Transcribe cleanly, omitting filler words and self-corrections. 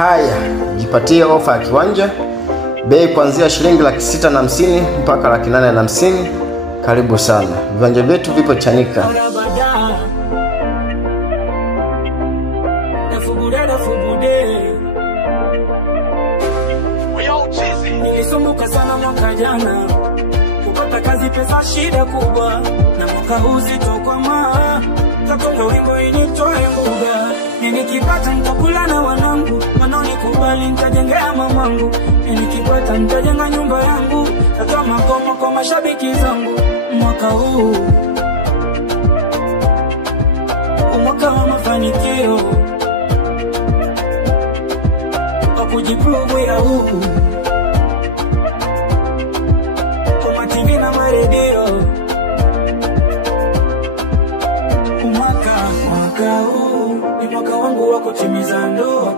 Haya, jipatie ofa ya kiwanja. Bei kuanzia shilingi 650 mpaka 850. Karibu sana. Viwanja vyetu vipo Chanika. Nilisumbuka sana mwaka jana, kupata kazi pesa shida kubwa, na mwaka huu sitokwama, takonga wingo initoe mbuga. Nikipata nitakula na wanangu, wanaonikubali nitajengea mamangu. Nikipata nitajenga nyumba yangu, tatoa magoma kwa mashabiki zangu. Mwaka huu mwaka wa mafanikio, wa kujiprove ya huku kwa TV na maredio. Mwaka huu ni mwaka wangu wa kutimiza ndoto.